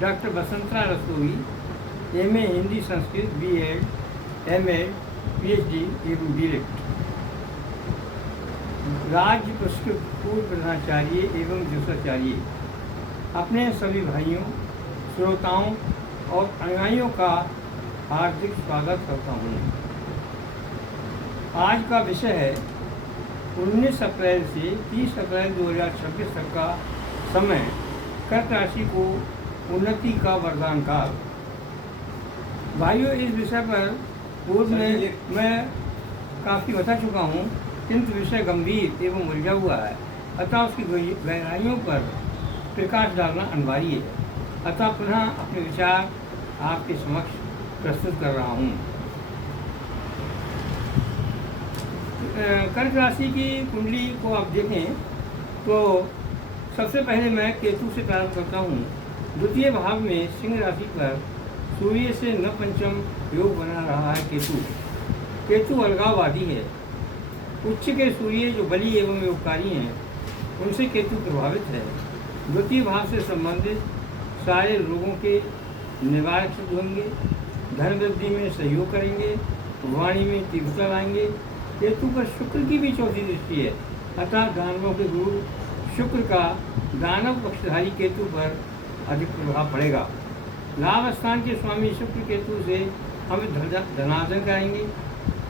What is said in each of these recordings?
Doctor Basantra Rastogi, MA Hindi Sanskrit, BEd, MEd, PhD एवं DLitt. राज्य पुरस्कृत पूर्व प्रधानाचार्य एवं जोशाचार्य। अपने सभी भाइयों, श्रोताओं और अनुयायियों का हार्दिक स्वागत करता हूँ। आज का विषय है 19 अप्रैल से 30 अप्रैल 2026 तक का समय, कर्क राशि को उन्नति का वरदान काल। भाइयों, इस विषय पर पूर्व में मैं काफ़ी बता चुका हूँ, किंतु विषय गंभीर एवं उलझा हुआ है, अतः उसकी गहराइयों पर प्रकाश डालना अनिवार्य है। अतः पुनः अपने विचार आपके समक्ष प्रस्तुत कर रहा हूँ। कर्क राशि की कुंडली को आप देखें तो सबसे पहले मैं केतु से प्रारंभ करता हूँ। द्वितीय भाव में सिंह राशि पर सूर्य से नवपंचम योग बना रहा है। केतु अलगाववादी है। उच्च के सूर्य जो बली एवं योगकारी हैं, उनसे केतु प्रभावित है। द्वितीय भाव से संबंधित सारे रोगों के निवारक सिद्ध होंगे, धन वृद्धि में सहयोग करेंगे, वाणी में तीव्रता लाएंगे। केतु पर शुक्र की भी चौथी दृष्टि है, अतः दानवों के गुरु शुक्र का दानव पक्षधारी केतु पर अधिक प्रभाव पड़ेगा। लाभ स्थान के स्वामी शुक्र केतु से हमें धनार्जन कराएंगे।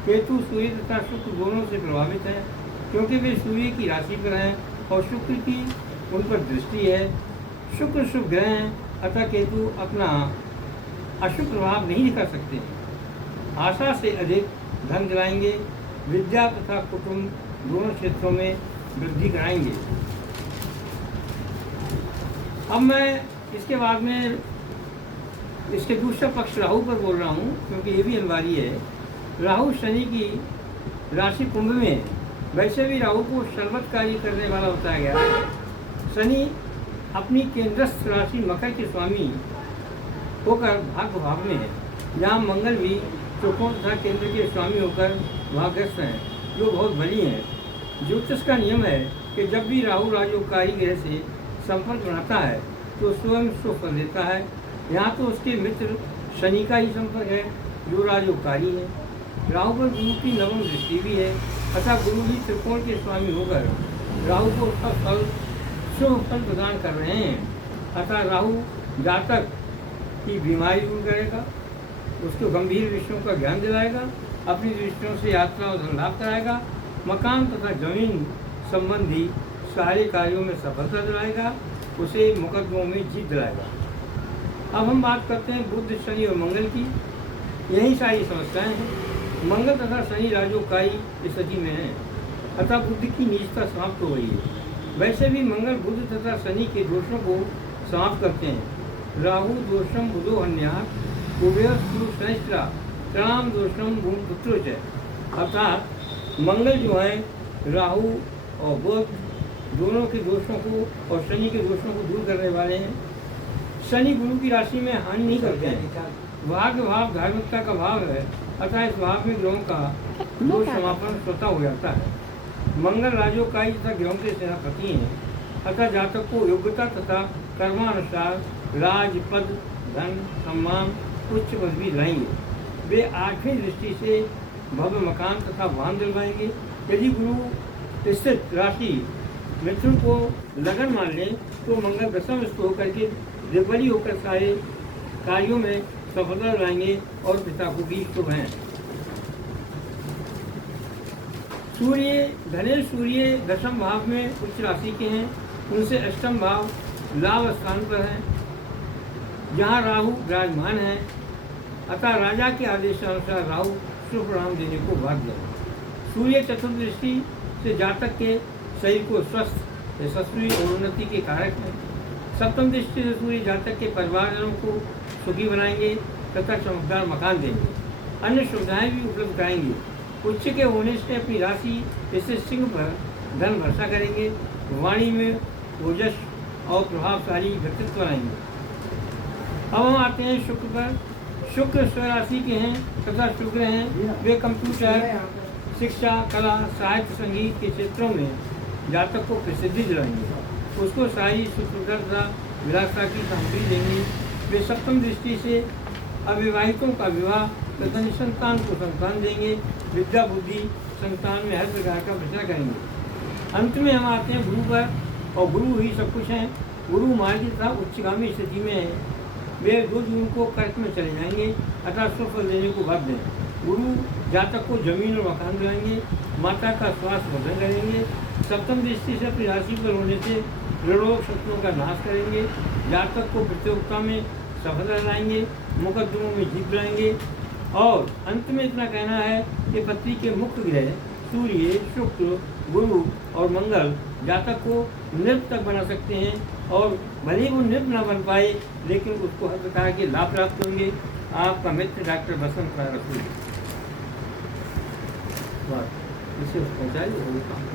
केतु सूर्य तथा शुक्र दोनों से प्रभावित हैं, क्योंकि वे सूर्य की राशि पर हैं और शुक्र की उन पर दृष्टि है। शुक्र शुभ ग्रह हैं, अतः केतु अपना अशुभ प्रभाव नहीं दिखा सकते। आशा से अधिक धन दिलाएंगे, विद्या तथा कुटुंब दोनों क्षेत्रों में वृद्धि कराएंगे। अब मैं इसके बाद में इसके दूसरा पक्ष राहु पर बोल रहा हूँ, क्योंकि ये भी अनिवार्य है। राहु शनि की राशि कुंभ में, वैसे भी राहु को सर्वतकारी करने वाला बताया गया है। शनि अपनी केंद्रस्थ राशि मकर के स्वामी होकर भाग्य भाव में है, जहाँ मंगल भी त्रिकोण तथा केंद्र के स्वामी होकर भाग्यस्थ हैं, जो बहुत बली हैं। ज्योतिष का नियम है कि जब भी राहु राजयोगकारी ग्रह से संपर्क बनाता है तो स्वयं शुभ कर देता है। यहाँ तो उसके मित्र शनि का ही संपर्क है, जो राजयोगकारी है। राहु पर गुरु की नवम दृष्टि भी है, अतः गुरु ही त्रिकोण के स्वामी होकर राहु को उसका फल शुभ फल प्रदान कर रहे हैं। अतः राहु जातक की बीमारी दूर करेगा, उसको गंभीर विषयों का ज्ञान दिलाएगा, अपनी दृष्टियों से यात्रा और धन लाभ कराएगा, मकान तथा जमीन संबंधी सारे कार्यों में सफलता दिलाएगा, उसे मुकदमों में जीत दिलाएगा। अब हम बात करते हैं बुध, शनि और मंगल की। यही सारी समस्याएं हैं। मंगल तथा शनि राजयोगकारी स्थिति में है, अतः बुध की नीचता समाप्त हो गई है। वैसे भी मंगल बुध तथा शनि के दोषों को समाप्त करते हैं। राहु दोषम बुधो हन्यात् उभय शनिश्चरा प्रणाम दोषम भूमिपुत्रो च। अर्थात मंगल जो है राहु और बुध दोनों के दोषों को और शनि के दोषों को दूर करने वाले हैं। शनि गुरु की राशि में हानि नहीं करते हैं। भाग्य भाव धार्मिकता का भाव है, अतः इस भाव में ग्रहों का दोष समापन स्वतः हो जाता है। मंगल राजयोगकारी तथा ग्रहों के सेनापति हैं, अतः जातक को योग्यता तथा कर्मानुसार राज, पद, धन, सम्मान, उच्च पदवी दिलाएंगे। वे आठवीं दृष्टि से भव्य मकान तथा वाहन दिलवाएंगे। यदि गुरु स्थित राशि मिथुन को लगन मान लें तो मंगल दशम स्थित होकर के दिग्बली होकर सारे कार्यों में सफलता दिलाएंगे और पिता को भी शुभ हैं। सूर्य धनेश सूर्य दशम भाव में उच्च राशि के हैं, उनसे अष्टम भाव लाभ स्थान पर हैं, जहाँ राहु विराजमान है। अतः राजा के आदेशानुसार राहु शुभ परिणाम देने को बाध्य है। सूर्य चतुर्थ दृष्टि से जातक के शरीर को स्वस्थ, यशस्वी और उन्नति के कारक हैं। सप्तम दृष्टि से सूर्य जातक के परिवारजनों को सुखी बनाएंगे तथा चमकदार मकान देंगे, अन्य सुविधाएं भी उपलब्ध कराएंगे। उच्च के होने से अपनी राशि इससे सिंह पर धन वर्षा करेंगे, वाणी में ओजस और प्रभावशाली व्यक्तित्व बनाएंगे। अब हम आते हैं शुक्र पर। शुक्र स्वराशि के हैं तथा शुक्र हैं वे कंप्यूटर, शिक्षा, कला, साहित्य, संगीत के क्षेत्रों में जातक को प्रसिद्धि दिलाएंगे। उसको सारी सुखता तथा विलासता की सामग्री देंगे। वे सप्तम दृष्टि से अविवाहितों का विवाह तथा निसंतान को संतान देंगे। विद्या बुद्धि संतान में हर प्रकार का प्रचार करेंगे। अंत में हम आते हैं गुरु पर, और गुरु ही सब कुछ हैं। गुरु मार्ग तथा उच्चगामी स्थिति में है। वे 2 जून को कर्क में चले जाएंगे, अतः स्वफल देने को बाध्य हैं। गुरु जातक को जमीन और मकान दिलाएंगे, माता का स्वास्थ्य वर्धन करेंगे। सप्तम दृष्टि से अपनी राशि पर होने से ऋणों शत्रुओं का नाश करेंगे। जातक को प्रतियोगिता में सफलता लाएंगे, मुकदमों में जीत लाएंगे। और अंत में इतना कहना है कि पृथ्वी के मुख्य ग्रह सूर्य, शुक्र, गुरु और मंगल जातक को नृप तक बना सकते हैं, और भले ही वो नृप ना बन पाए लेकिन उसको हर प्रकार के लाभ प्राप्त होंगे। आपका मित्र डॉक्टर बसंत राय रसूल। इसे पहुँचाइए।